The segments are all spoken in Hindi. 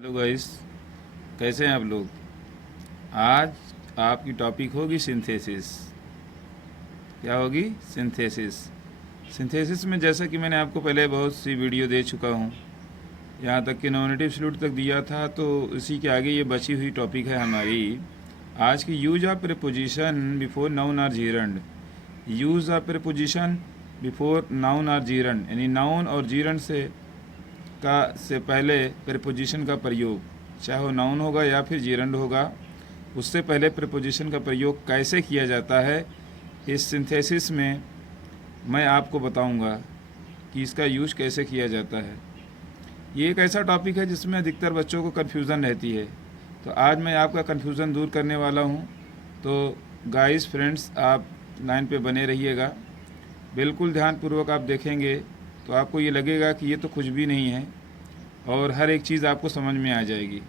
हेलो गाइस, कैसे हैं आप लोग। आज आपकी टॉपिक होगी सिंथेसिस। क्या होगी? सिंथेसिस। सिंथेसिस में जैसा कि मैंने आपको पहले बहुत सी वीडियो दे चुका हूँ, यहाँ तक कि नॉमिनेटिव सल्यूट तक दिया था, तो इसी के आगे ये बची हुई टॉपिक है हमारी आज की। Use of preposition before noun or gerund. Use of preposition before noun or gerund, यानी नाउन और जीरंड से पहले प्रीपोजिशन का प्रयोग, चाहे वो नाउन होगा या फिर जीरंड होगा, उससे पहले प्रीपोजिशन का प्रयोग कैसे किया जाता है, इस सिंथेसिस में मैं आपको बताऊंगा कि इसका यूज कैसे किया जाता है। ये एक ऐसा टॉपिक है जिसमें अधिकतर बच्चों को कन्फ्यूज़न रहती है, तो आज मैं आपका कन्फ्यूज़न दूर करने वाला हूँ। तो गाइस फ्रेंड्स, आप लाइन पे बने रहिएगा, बिल्कुल ध्यानपूर्वक आप देखेंगे तो आपको ये लगेगा कि ये तो कुछ भी नहीं है और हर एक चीज़ आपको समझ में आ जाएगी।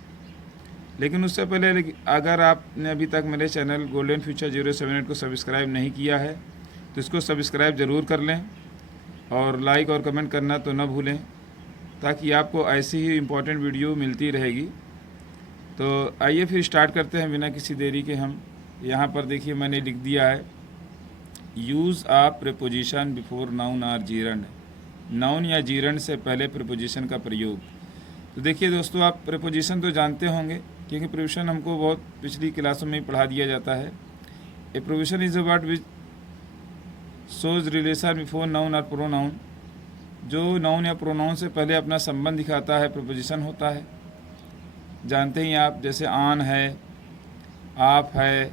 लेकिन उससे पहले अगर आपने अभी तक मेरे चैनल गोल्डन फ्यूचर 078 को सब्सक्राइब नहीं किया है तो इसको सब्सक्राइब ज़रूर कर लें और लाइक और कमेंट करना तो न भूलें, ताकि आपको ऐसी ही इम्पोर्टेंट वीडियो मिलती रहेगी। तो आइए फिर स्टार्ट करते हैं बिना किसी देरी के। हम यहाँ पर देखिए मैंने लिख दिया है use of preposition before noun or gerund. Noun या जीरंड से पहले प्रीपोजिशन का प्रयोग। तो देखिए दोस्तों, आप प्रीपोजिशन तो जानते होंगे क्योंकि प्रीपोजिशन हमको बहुत पिछली क्लासों में ही पढ़ा दिया जाता है। ए preposition is a word which shows relation before noun और प्रोनाउन। जो नाउन या प्रोनाउन से पहले अपना संबंध दिखाता है प्रीपोजिशन होता है। जानते ही आप, जैसे ऑन है, आप है,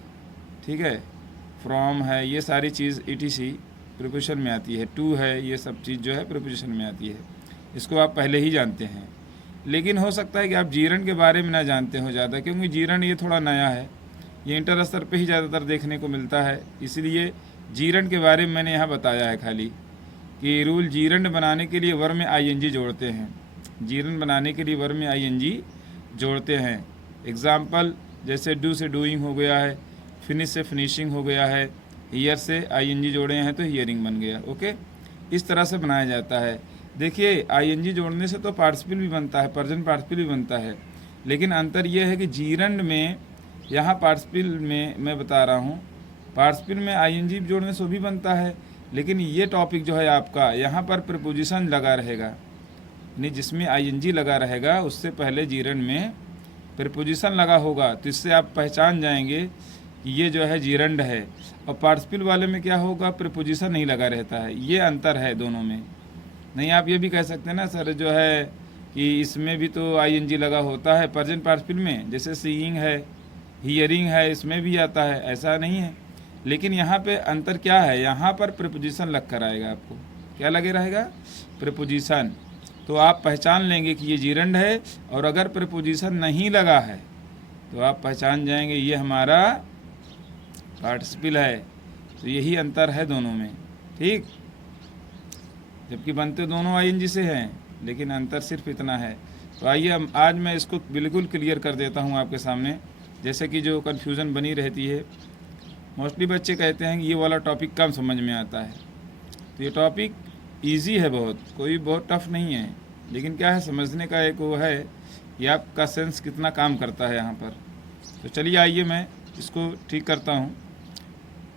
ठीक है, फ्रॉम है, ये सारी चीज़ ETC प्रीपोजिशन में आती है। टू है, ये सब चीज़ जो है प्रीपोजिशन में आती है। इसको आप पहले ही जानते हैं। लेकिन हो सकता है कि आप जीरंड के बारे में ना जानते हो ज़्यादा, क्योंकि जीरंड ये थोड़ा नया है, ये इंटर स्तर पे ही ज़्यादातर देखने को मिलता है। इसलिए जीरंड के बारे में मैंने यहाँ बताया है खाली कि रूल जीरंड बनाने के लिए वर्ब में ING जोड़ते हैं। जीरंड बनाने के लिए वर्ब में ING जोड़ते हैं। एग्ज़ाम्पल जैसे डू से डूइंग हो गया है, फिनिश से फिनिशिंग हो गया है, ईयर से ING जोड़े हैं तो हियरिंग बन गया। ओके, इस तरह से बनाया जाता है। देखिए ING जोड़ने से तो पार्टिसिपल भी बनता है, प्रेजेंट पार्टिसिपल भी बनता है, लेकिन अंतर यह है कि जीरंड में, यहाँ पार्टिसिपल में मैं बता रहा हूँ, पार्टिसिपल में ING जोड़ने से भी बनता है, लेकिन ये टॉपिक जो है आपका, यहाँ पर प्रीपोजिशन लगा रहेगा, यानी जिसमें ING लगा रहेगा उससे पहले जीरंड में प्रीपोजिशन लगा होगा, तो इससे आप पहचान जाएंगे कि ये जो है जीरंड है। और पार्टिसिपल वाले में क्या होगा, प्रीपोजिशन नहीं लगा रहता है। ये अंतर है दोनों में। नहीं, आप ये भी कह सकते हैं ना सर जो है कि इसमें भी तो ING लगा होता है प्रेजेंट पार्टिसिपल में, जैसे सीइंग है, हियरिंग है, इसमें भी आता है, ऐसा नहीं है। लेकिन यहाँ पे अंतर क्या है, यहाँ पर प्रीपोजिशन लग कर आएगा। आपको क्या लगे रहेगा, प्रीपोजिशन। तो आप पहचान लेंगे कि ये जीरंड है, और अगर प्रीपोजिशन नहीं लगा है तो आप पहचान जाएंगे ये हमारा पार्टिसिपल है। तो यही अंतर है दोनों में, ठीक। जबकि बनते दोनों ING से हैं, लेकिन अंतर सिर्फ इतना है। तो आइए आज मैं इसको बिल्कुल क्लियर कर देता हूँ आपके सामने, जैसे कि जो कन्फ्यूज़न बनी रहती है। मोस्टली बच्चे कहते हैं कि ये वाला टॉपिक कम समझ में आता है। तो ये टॉपिक इजी है बहुत, कोई बहुत टफ नहीं है, लेकिन क्या है, समझने का एक वो है कि आपका सेंस कितना काम करता है यहाँ पर। तो चलिए आइए मैं इसको ठीक करता हूँ।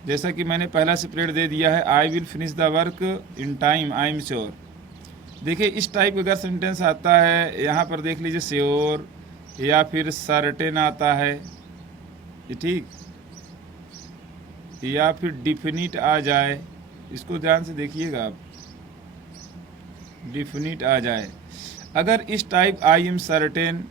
जैसा कि मैंने पहला सेपरेट दे दिया है, I will finish the work in time, I am sure. देखिए इस टाइप अगर सेंटेंस आता है, यहाँ पर देख लीजिए श्योर या फिर सर्टेन आता है, ये ठीक, या फिर डिफिनिट आ जाए, इसको ध्यान से देखिएगा आप, डिफिनिट आ जाए। अगर इस टाइप आई एम सर्टेन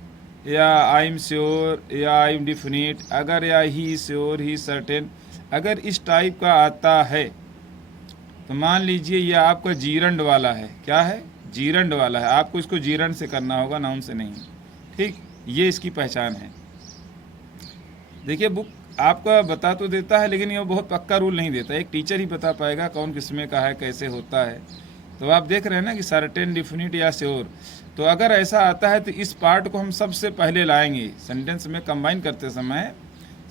या आई एम श्योर या आई एम डिफिनिट, अगर या ही श्योर ही सर्टेन, अगर इस टाइप का आता है तो मान लीजिए ये आपका जीरंड वाला है। क्या है, जीरंड वाला है। आपको इसको जीरंड से करना होगा, नाउन से नहीं, ठीक। ये इसकी पहचान है। देखिए बुक आपका बता तो देता है, लेकिन ये बहुत पक्का रूल नहीं देता। एक टीचर ही बता पाएगा कौन किसमें का है, कैसे होता है। तो आप देख रहे हैं ना कि सर्टेन, डिफिनिट या श्योर। तो अगर ऐसा आता है तो इस पार्ट को हम सबसे पहले लाएंगे, सेंटेंस में कंबाइन करते समय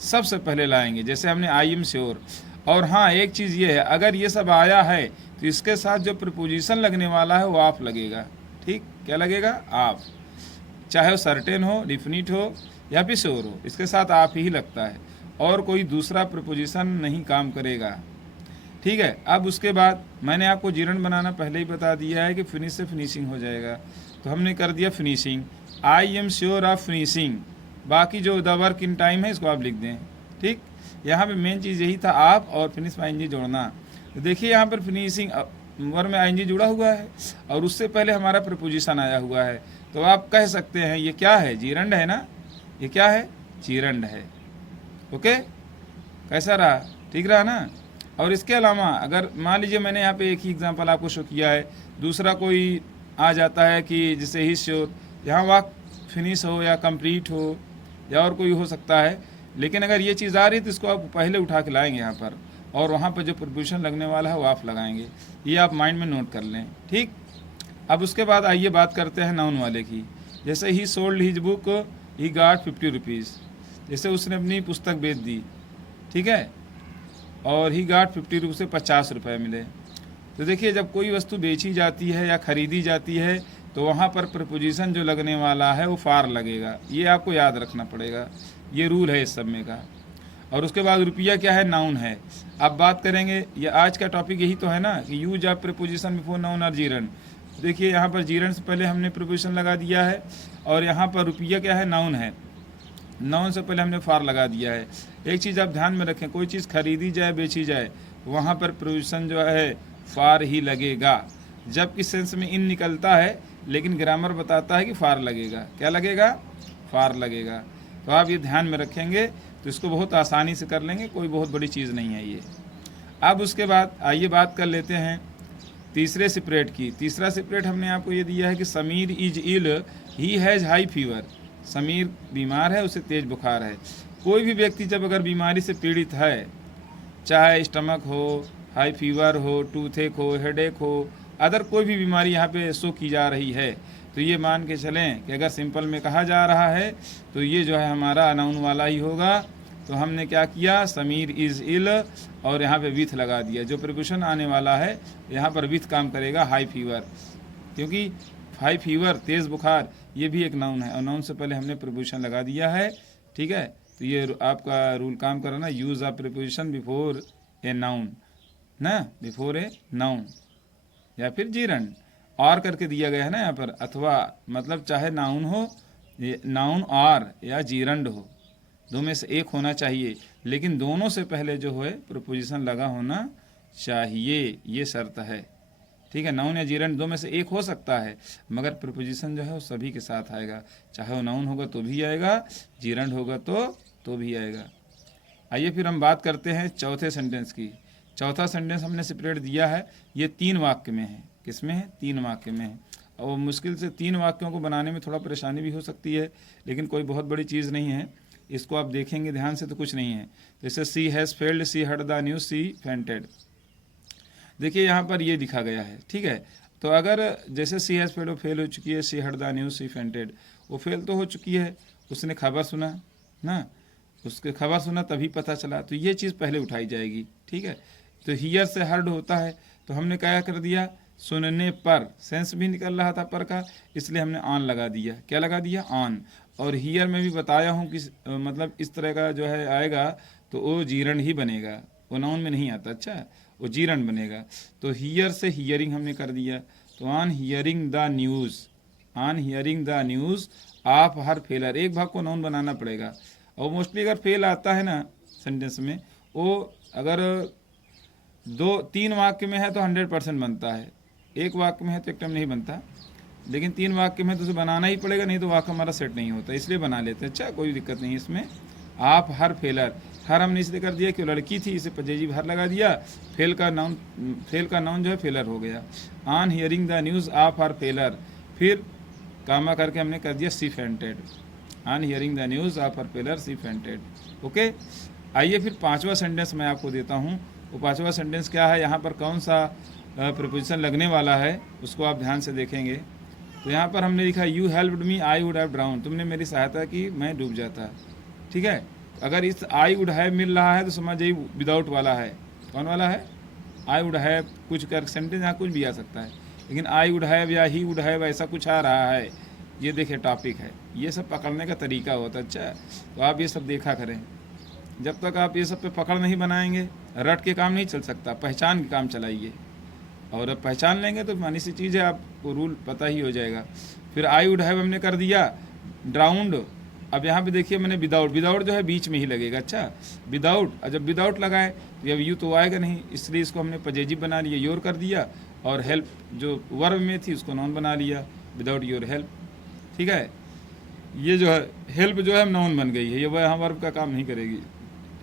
सबसे पहले लाएंगे। जैसे हमने आई एम श्योर। और हाँ, एक चीज़ ये है, अगर ये सब आया है तो इसके साथ जो प्रीपोजिशन लगने वाला है वो ऑफ लगेगा, ठीक। क्या लगेगा, ऑफ। चाहे वो सर्टेन हो, डिफिनिट हो या फिर श्योर हो, इसके साथ आप ही लगता है और कोई दूसरा प्रपोजिशन नहीं काम करेगा। ठीक है, अब उसके बाद मैंने आपको जीरण बनाना पहले ही बता दिया है कि फिनिश से फिनिशिंग हो जाएगा, तो हमने कर दिया finishing. I am sure of finishing, बाकी जो द वर्क इन टाइम है इसको आप लिख दें। ठीक, यहाँ पे मेन चीज़ यही था, आप और फिनिश में आईएनजी जोड़ना। तो देखिए यहाँ पर फिनिशिंग वर्ब में आईएनजी जुड़ा हुआ है और उससे पहले हमारा प्रपोजिशन आया हुआ है, तो आप कह सकते हैं ये क्या है, जीरंड है ना, ये क्या है, जीरंड है। ओके, कैसा रहा, ठीक रहा ना। और इसके अलावा अगर मान लीजिए मैंने यहाँ पे एक ही एग्जांपल आपको शो किया है, दूसरा कोई आ जाता है कि जैसे ही श्योर, यहाँ वाक फिनिश हो या कंप्लीट हो या और कोई हो सकता है, लेकिन अगर ये चीज़ आ रही है तो इसको आप पहले उठा के लाएंगे यहाँ पर, और वहाँ पर जो प्रपोजिशन लगने वाला है वो आप लगाएंगे। ये आप माइंड में नोट कर लें। ठीक, अब उसके बाद आइए बात करते हैं नाउन वाले की। जैसे ही sold his book he got 50 rupees, जैसे उसने अपनी पुस्तक बेच दी, ठीक है, और ही गॉट 50 रुपये से 50 रुपये मिले। तो देखिए जब कोई वस्तु बेची जाती है या खरीदी जाती है तो वहाँ पर प्रपोजिशन जो लगने वाला है वो फार लगेगा, ये आपको याद रखना पड़ेगा, ये रूल है इस सब में का। और उसके बाद रुपया क्या है, नाउन है। अब बात करेंगे, ये आज का टॉपिक यही तो है ना कि use of preposition before noun और जीरन। देखिए यहाँ पर जीरन से पहले हमने प्रपोजिशन लगा दिया है और यहाँ पर रुपया क्या है, नाउन है, नाउन से पहले हमने फार लगा दिया है। एक चीज़ आप ध्यान में रखें, कोई चीज़ खरीदी जाए बेची जाए वहाँ पर प्रपोजिशन जो है फार ही लगेगा, जबकि सेंस में इन निकलता है लेकिन ग्रामर बताता है कि फार लगेगा। क्या लगेगा, फार लगेगा। तो आप ये ध्यान में रखेंगे तो इसको बहुत आसानी से कर लेंगे, कोई बहुत बड़ी चीज़ नहीं है ये। अब उसके बाद आइए बात कर लेते हैं तीसरे सेपरेट की। तीसरा सेपरेट हमने आपको ये दिया है कि Sameer is ill he has high fever, Sameer बीमार है, उसे तेज बुखार है। कोई भी व्यक्ति जब अगर बीमारी से पीड़ित है, चाहे स्टमक हो, हाई फीवर हो, टूथेक हो, हेडेक हो, अदर कोई भी बीमारी यहाँ पे शो की जा रही है, तो ये मान के चलें कि अगर सिंपल में कहा जा रहा है तो ये जो है हमारा नाउन वाला ही होगा। तो हमने क्या किया, समीर इज़ इल और यहाँ पे विथ लगा दिया। जो प्रपोजिशन आने वाला है यहाँ पर विथ काम करेगा, हाई फीवर, क्योंकि हाई फीवर तेज़ बुखार ये भी एक नाउन है और नाउन से पहले हमने प्रपोजिशन लगा दिया है। ठीक है, तो ये आपका रूल काम कर रहा ना, use of preposition before a noun ना, बिफोर ए नाउन या फिर जीरन और करके दिया गया है ना यहाँ पर, अथवा मतलब चाहे नाउन हो, नाउन और या जीरंड हो, दो में से एक होना चाहिए, लेकिन दोनों से पहले जो है प्रपोजिशन लगा होना चाहिए, ये शर्त है। ठीक है, नाउन या जीरंड दो में से एक हो सकता है, मगर प्रपोजिशन जो है वो सभी के साथ आएगा, चाहे वो नाउन होगा तो भी आएगा, जीरंड होगा तो भी आएगा। आइए फिर हम बात करते हैं चौथे सेंटेंस की। चौथा सेंटेंस हमने सेपरेट दिया है, ये 3 वाक्य में है। किसमें है, 3 वाक्य में है। और मुश्किल से 3 वाक्यों को बनाने में थोड़ा परेशानी भी हो सकती है, लेकिन कोई बहुत बड़ी चीज़ नहीं है, इसको आप देखेंगे ध्यान से तो कुछ नहीं है। जैसे she has failed, she heard the news, she fainted. देखिए यहाँ पर ये लिखा गया है, ठीक है। तो अगर जैसे सी हैज़ फेल्ड, वो फेल हो चुकी है, she heard the news, she fainted, वो फेल तो हो चुकी है, उसने खबर सुना ना, उसके खबर सुना तभी पता चला, तो ये चीज़ पहले उठाई जाएगी। ठीक है, तो हियर से हर्ड होता है, तो हमने क्या कर दिया, सुनने पर, सेंस भी निकल रहा था पर का, इसलिए हमने ऑन लगा दिया। क्या लगा दिया, ऑन। और हियर में भी बताया हूँ कि मतलब इस तरह का जो है आएगा तो वो जीरण ही बनेगा, वो नाउन में नहीं आता, अच्छा वो जीरण बनेगा। तो हियर से हियरिंग हमने कर दिया, तो on hearing the news, on hearing the news of her failure, एक भाग को नाउन बनाना पड़ेगा। और मोस्टली अगर फेल आता है ना सेंटेंस में, वो अगर 2-3 वाक्य में है तो 100% बनता है, एक वाक्य में है तो एक टाइम नहीं बनता, लेकिन 3 वाक्य में तो उसे बनाना ही पड़ेगा, नहीं तो वाक्य हमारा सेट नहीं होता, इसलिए बना लेते हैं। अच्छा, कोई दिक्कत नहीं इसमें। आप हर फेलर, हर हमने इसलिए कर दिया कि लड़की थी, इसे पजेजी हर लगा दिया, फेल का नाउन जो है फेलर हो गया। On hearing the news of her failure, फिर कामा करके हमने कर दिया she fainted, on hearing the news of her failure, she fainted. Okay, आइए फिर 5वां सेंटेंस मैं आपको देता हूँ। वो 5वां सेंटेंस क्या है, यहाँ पर कौन सा प्रपोजिशन लगने वाला है उसको आप ध्यान से देखेंगे। तो यहाँ पर हमने लिखा you helped me I would have drown, तुमने मेरी सहायता की मैं डूब जाता। ठीक है, अगर इस आई वुड हैव मिल रहा है तो समझ जाइए विदाउट वाला है। कौन वाला है, आई वुड हैव, कुछ कर सेंटेंस यहाँ कुछ भी आ सकता है, लेकिन आई वुड हैव या ही वुड हैव ऐसा कुछ आ रहा है ये देखिए टॉपिक है, ये सब पकड़ने का तरीका होता है। अच्छा, तो आप ये सब देखा करें। जब तक आप ये सब पे पकड़ नहीं बनाएंगे, रट के काम नहीं चल सकता, पहचान के काम चलाइए। और अब पहचान लेंगे तो मानी सी चीज़ है, आपको रूल पता ही हो जाएगा। फिर आई वुड हैव हमने कर दिया, ड्राउंड। अब यहाँ पे देखिए मैंने विदाउट, विदाउट जो है बीच में ही लगेगा। अच्छा, विदाउट, जब विदाउट लगाए तो अब यू तो आएगा नहीं, इसलिए इसको हमने पजेजिव बना लिया, योर कर दिया। और हेल्प जो वर्ब में थी उसको नॉन बना लिया, विदाउट योर हेल्प। ठीक है, ये जो है हेल्प जो है नाउन बन गई है, ये वह यहाँ वर्ब का काम नहीं करेगी।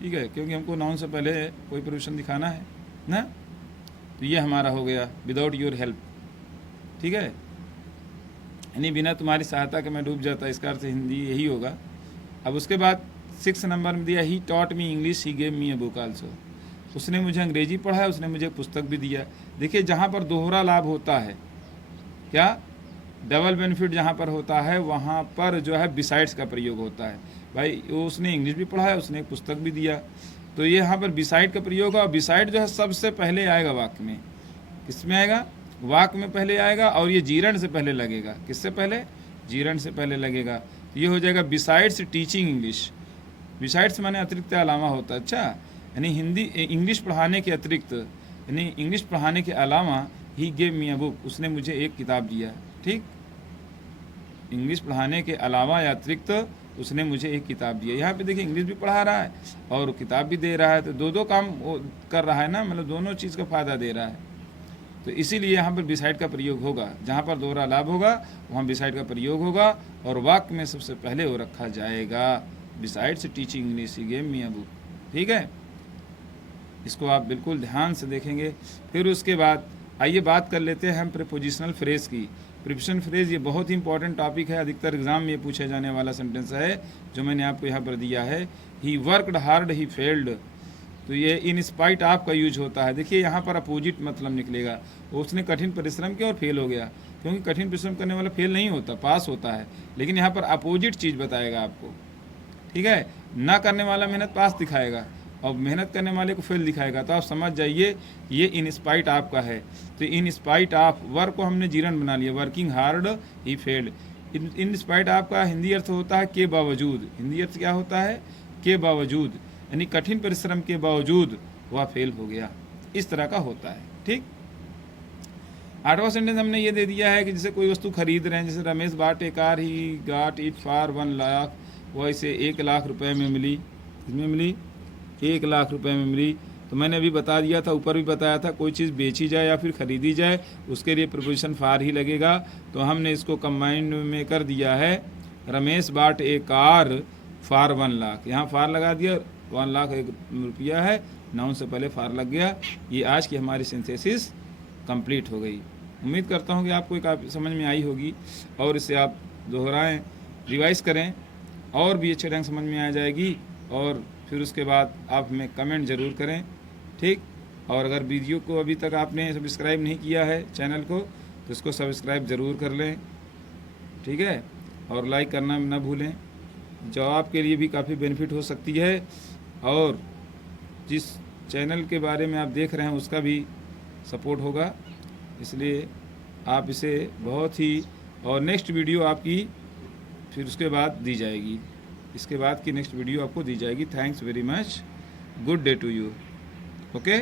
ठीक है, क्योंकि हमको नाउन से पहले कोई प्रोविजन दिखाना है ना। तो ये हमारा हो गया विदाउट योर हेल्प। ठीक है, यानी बिना तुम्हारी सहायता के मैं डूब जाता, इसका अर्थ हिंदी यही होगा। अब उसके बाद 6 नंबर में दिया, he taught me English, he gave me a book also. उसने मुझे अंग्रेजी पढ़ाया, उसने मुझे पुस्तक भी दिया। देखिए जहाँ पर दोहरा लाभ होता है, क्या डबल बेनिफिट जहाँ पर होता है, वहाँ पर जो है बिसाइड्स का प्रयोग होता है। भाई उसने इंग्लिश भी पढ़ाया, उसने एक पुस्तक भी दिया, तो ये यहाँ पर बिसाइड का प्रयोग है। और बिसाइड जो है सबसे पहले आएगा वाक्य में। किसमें आएगा? वाक्य में पहले आएगा, और ये जीरण से पहले लगेगा। किससे पहले? जीरण से पहले लगेगा। तो ये हो जाएगा बिसाइड्स टीचिंग इंग्लिश। बिसाइड्स माने अतिरिक्त अलावा होता है। अच्छा, यानी हिंदी इंग्लिश पढ़ाने के अतिरिक्त, यानी इंग्लिश पढ़ाने के अलावा he gave me a book, उसने मुझे एक किताब दिया। ठीक, इंग्लिश पढ़ाने के अलावा या अतिरिक्त उसने मुझे एक किताब दिया। यहाँ पे देखिए इंग्लिश भी पढ़ा रहा है और किताब भी दे रहा है, तो दो काम वो कर रहा है ना, मतलब दोनों चीज़ का फ़ायदा दे रहा है। तो इसीलिए यहाँ पर बिसाइड का प्रयोग होगा। जहाँ पर दोहरा लाभ होगा वहाँ बिसाइड का प्रयोग होगा, और वाक्य में सबसे पहले वो रखा जाएगा, besides teaching English he gave me a book. ठीक है, इसको आप बिल्कुल ध्यान से देखेंगे। फिर उसके बाद आइए बात कर लेते हैं हम प्रीपोजिशनल फ्रेज की। प्रीपोजिशन फ्रेज ये बहुत ही इंपॉर्टेंट टॉपिक है, अधिकतर एग्जाम में ये पूछा जाने वाला सेंटेंस है जो मैंने आपको यहाँ पर दिया है। He worked hard, he failed, तो ये इन स्पाइट ऑफ का यूज होता है। देखिए यहाँ पर अपोजिट मतलब निकलेगा, उसने कठिन परिश्रम किया और फेल हो गया, क्योंकि कठिन परिश्रम करने वाला फेल नहीं होता, पास होता है। लेकिन यहाँ पर अपोजिट चीज़ बताएगा आपको। ठीक है, ना करने वाला मेहनत पास दिखाएगा और मेहनत करने वाले को फेल दिखाएगा। तो आप समझ जाइए ये इन स्पाइट ऑफ का है। तो इन स्पाइट ऑफ वर्क को हमने जीरण बना लिया, working hard he failed. In spite of का हिंदी अर्थ होता है के बावजूद। हिंदी अर्थ क्या होता है? के बावजूद, यानी कठिन परिश्रम के बावजूद वह फेल हो गया, इस तरह का होता है। ठीक, 8वां सेंटेंस हमने ये दे दिया है कि जैसे कोई वस्तु खरीद रहे हैं, जैसे Ramesh bot A car, he got it for 1 lakh, वह इसे 1 लाख रुपए में मिली। किसमें मिली? 1 लाख रुपए में मिली। तो मैंने अभी बता दिया था, ऊपर भी बताया था, कोई चीज़ बेची जाए या फिर ख़रीदी जाए उसके लिए प्रीपोजिशन फॉर ही लगेगा। तो हमने इसको कंबाइंड में कर दिया है, Ramesh bot A car for 1 lakh. यहाँ फॉर लगा दिया, 1 लाख 1 रुपया है, नाउन से पहले फॉर लग गया। ये आज की हमारी सिंथेसिस कंप्लीट हो गई। उम्मीद करता हूँ कि आपको काफ़ी समझ में आई होगी, और इसे आप दोहराएं, रिवाइज करें, और भी अच्छे ढंग समझ में आ जाएगी। और फिर उसके बाद आप हमें कमेंट ज़रूर करें। ठीक, और अगर वीडियो को अभी तक आपने सब्सक्राइब नहीं किया है चैनल को, तो इसको सब्सक्राइब ज़रूर कर लें। ठीक है, और लाइक करना ना भूलें, जो आपके लिए भी काफ़ी बेनिफिट हो सकती है। और जिस चैनल के बारे में आप देख रहे हैं उसका भी सपोर्ट होगा, इसलिए आप इसे बहुत ही, और नेक्स्ट वीडियो आपकी फिर उसके बाद दी जाएगी, इसके बाद की नेक्स्ट वीडियो आपको दी जाएगी। Thanks very much, good day to you. Okay.